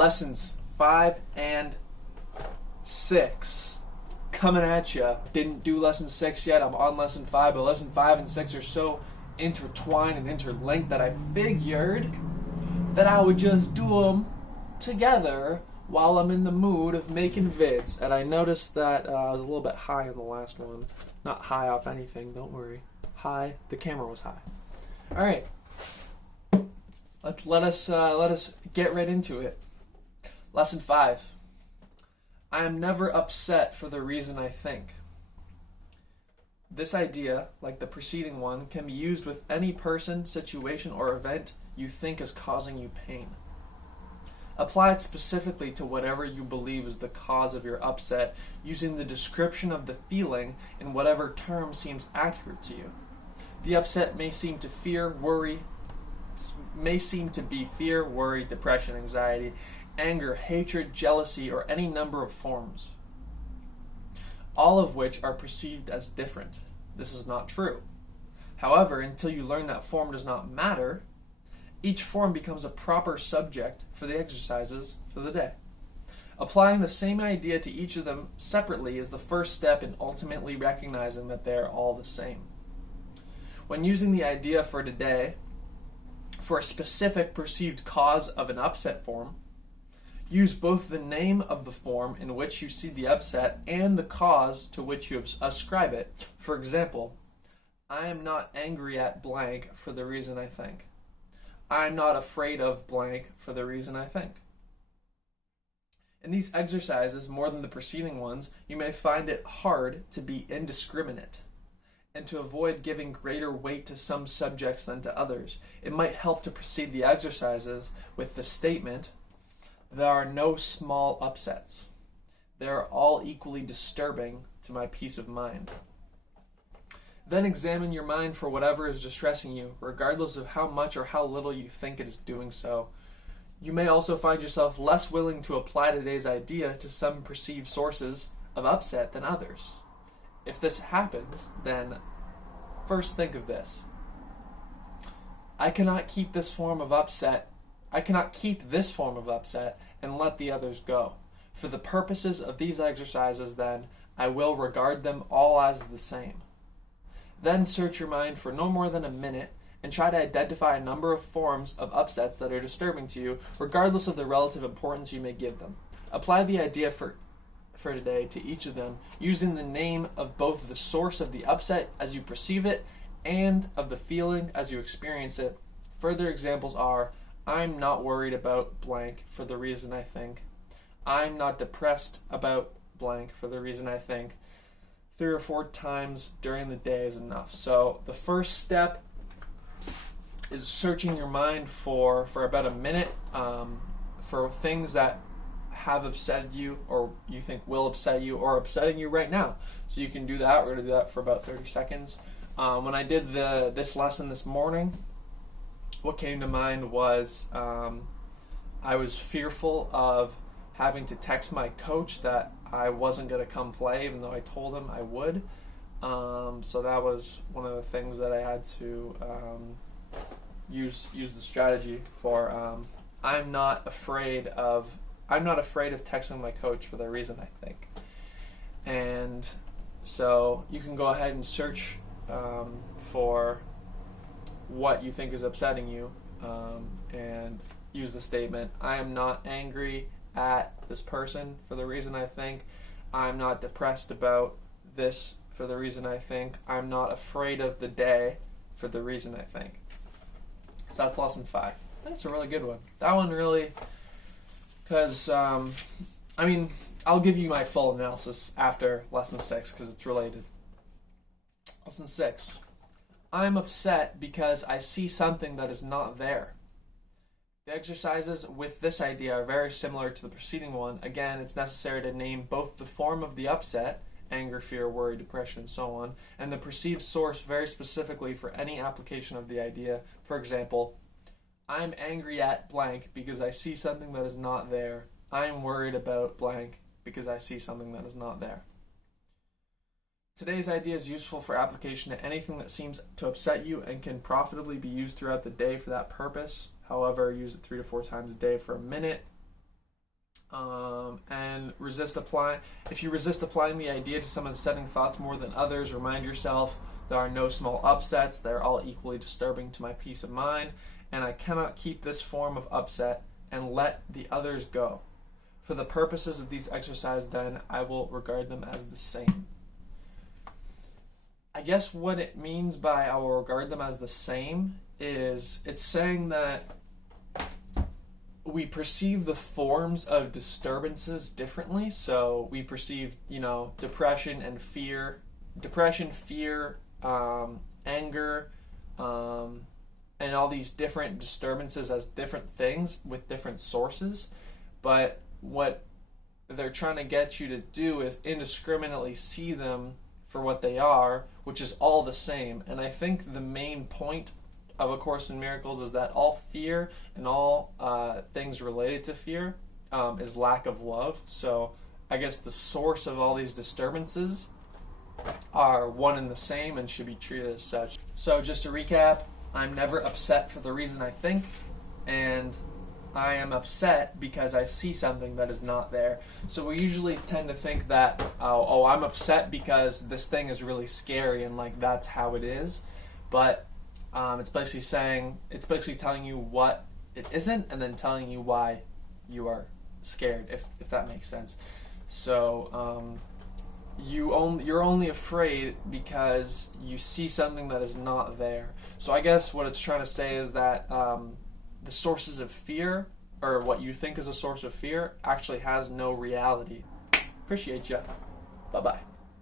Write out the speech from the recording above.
Lessons 5 and 6 coming at you. Didn't do lesson 6 yet. I'm on lesson 5, but lesson 5 and 6 are so intertwined and interlinked that I figured that I would just do them together while I'm in the mood of making vids. And I noticed that I was a little bit high in the last one. Not high off anything, don't worry. High, the camera was high. All right, let us get right into it. Lesson 5. I am never upset for the reason I think. This idea, like the preceding one, can be used with any person, situation, or event you think is causing you pain. Apply it specifically to whatever you believe is the cause of your upset, using the description of the feeling in whatever term seems accurate to you. The upset may seem to be fear, worry, depression, anxiety, anger, hatred, jealousy, or any number of forms, all of which are perceived as different. This is not true. However, until you learn that form does not matter, each form becomes a proper subject for the exercises for the day. Applying the same idea to each of them separately is the first step in ultimately recognizing that they are all the same. When using the idea for today for a specific perceived cause of an upset form, use both the name of the form in which you see the upset and the cause to which you ascribe it. For example, I am not angry at blank for the reason I think. I am not afraid of blank for the reason I think. In these exercises, more than the preceding ones, you may find it hard to be indiscriminate and to avoid giving greater weight to some subjects than to others. It might help to precede the exercises with the statement, there are no small upsets. They are all equally disturbing to my peace of mind. Then examine your mind for whatever is distressing you, regardless of how much or how little you think it is doing so. You may also find yourself less willing to apply today's idea to some perceived sources of upset than others. If this happens, then first think of this. I cannot keep this form of upset and let the others go. For the purposes of these exercises, then, I will regard them all as the same. Then search your mind for no more than a minute and try to identify a number of forms of upsets that are disturbing to you, regardless of the relative importance you may give them. Apply the idea for today to each of them, using the name of both the source of the upset as you perceive it and of the feeling as you experience it. Further examples are, I'm not worried about blank for the reason I think. I'm not depressed about blank for the reason I think. 3 or 4 times during the day is enough. So the first step is searching your mind for about a minute for things that have upset you or you think will upset you or upsetting you right now. So you can do that. We're going to do that for about 30 seconds. When I did this lesson this morning, what came to mind was I was fearful of having to text my coach that I wasn't going to come play, even though I told him I would. So that was one of the things that I had to use the strategy for. I'm not afraid of texting my coach for the reason I think. And so you can go ahead and search for what you think is upsetting you, and use the statement, I am not angry at this person for the reason I think. I'm not depressed about this for the reason I think. I'm not afraid of the day for the reason I think. So that's lesson 5. That's a really good one. That one really, because, I'll give you my full analysis after lesson 6 because it's related. Lesson 6. I'm upset because I see something that is not there. The exercises with this idea are very similar to the preceding one. Again, it's necessary to name both the form of the upset, anger, fear, worry, depression, and so on, and the perceived source very specifically for any application of the idea. For example, I'm angry at blank because I see something that is not there. I'm worried about blank because I see something that is not there. Today's idea is useful for application to anything that seems to upset you and can profitably be used throughout the day for that purpose. However, use it 3 to 4 times a day for a minute and resist applying. If you resist applying the idea to some upsetting thoughts more than others, remind yourself there are no small upsets. They're all equally disturbing to my peace of mind, and I cannot keep this form of upset and let the others go. For the purposes of these exercises, then, I will regard them as the same. I guess what it means by I will regard them as the same is it's saying that we perceive the forms of disturbances differently. So we perceive, depression, fear, anger, and all these different disturbances as different things with different sources. But what they're trying to get you to do is indiscriminately see them for what they are, which is all the same. And I think the main point of A Course in Miracles is that all fear and all things related to fear is lack of love. So I guess the source of all these disturbances are one and the same and should be treated as such. So just to recap, I'm never upset for the reason I think, and I am upset because I see something that is not there. So we usually tend to think that, I'm upset because this thing is really scary and that's how it is. But it's basically telling you what it isn't and then telling you why you are scared, if that makes sense. So you're only afraid because you see something that is not there. So I guess what it's trying to say is that the sources of fear, or what you think is a source of fear, actually has no reality. Appreciate ya. Bye-bye.